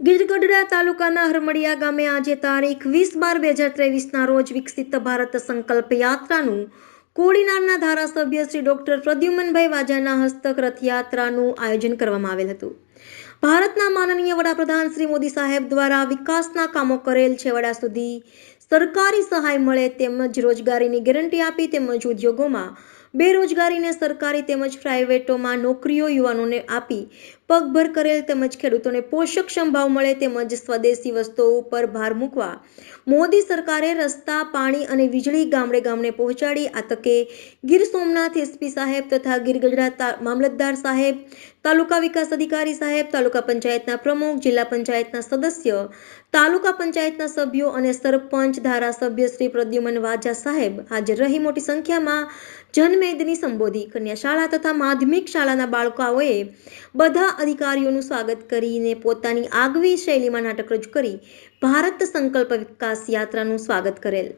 ગીરગઢડા તાલુકાના હરમડિયા ગામે આજે તારીખ વીસ બાર બે હજાર ત્રેવીસના રોજ વિકસિત ભારત સંકલ્પ યાત્રાનું કોડીનારના ધારાસભ્ય શ્રી ડોક્ટર પ્રદ્યુમનભાઈ વાજાના હસ્તક રથયાત્રાનું આયોજન કરવામાં આવેલ હતું. ભારતના માનનીય વડાપ્રધાન શ્રી મોદી સાહેબ દ્વારા વિકાસના કામો કરેલ છેવાડા સુધી સરકારી સહાય મળે તેમજ રોજગારીની ગેરંટી આપી તેમજ ઉદ્યોગોમાં બેરોજગારીને સરકારી તેમજ પ્રાઇવેટોમાં નોકરીઓ યુવાનોને આપી પગભર કરેલ તેમજ ખેડૂતોને પોષકક્ષમ ભાવ મળે તેમજ સ્વદેશી વસ્તુઓ ઉપર ભાર મૂકવા. મોદી સરકારે રસ્તા, પાણી અને વીજળી ગામડે ગામડે પહોંચાડી. આ તકે ગીર સોમનાથ એસપી સાહેબ તથા ગીર ગઢડા મામલતદાર સાહેબ, તાલુકા વિકાસ અધિકારી સાહેબ, તાલુકા પંચાયતના પ્રમુખ, જિલ્લા પંચાયતના સદસ્ય, તાલુકા પંચાયતના સભ્યો અને સરપંચ, ધારાસભ્ય શ્રી પ્રદ્યુમન વાજા સાહેબ હાજર રહી મોટી સંખ્યામાં જનમેદની સંબોધી. કન્યા શાળા તથા માધ્યમિક શાળાના બાળકોએ બધા અધિકારીઓનું સ્વાગત કરીને પોતાની આગવી શૈલીમાં નાટક રજૂ કરી ભારત સંકલ્પ વિકાસ યાત્રાનું સ્વાગત કરેલ.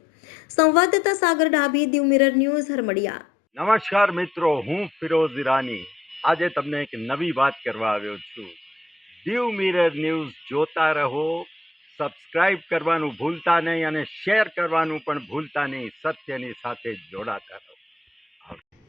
સંવાદદાતા સાગર ડાભી, દીવ મિરર ન્યૂઝ, હરમડિયા. નમસ્કાર મિત્રો, હું ફિરોઝ ઈરાની. આજે તમને એક નવી વાત કરવા આવ્યો છું. દીવ મિરર ન્યૂઝ જોતા રહો, સબસ્ક્રાઇબ કરવાનું ભૂલતા નહીં અને શેર કરવાનું પણ ભૂલતા નહીં, સત્યની સાથે જોડાતા રહો.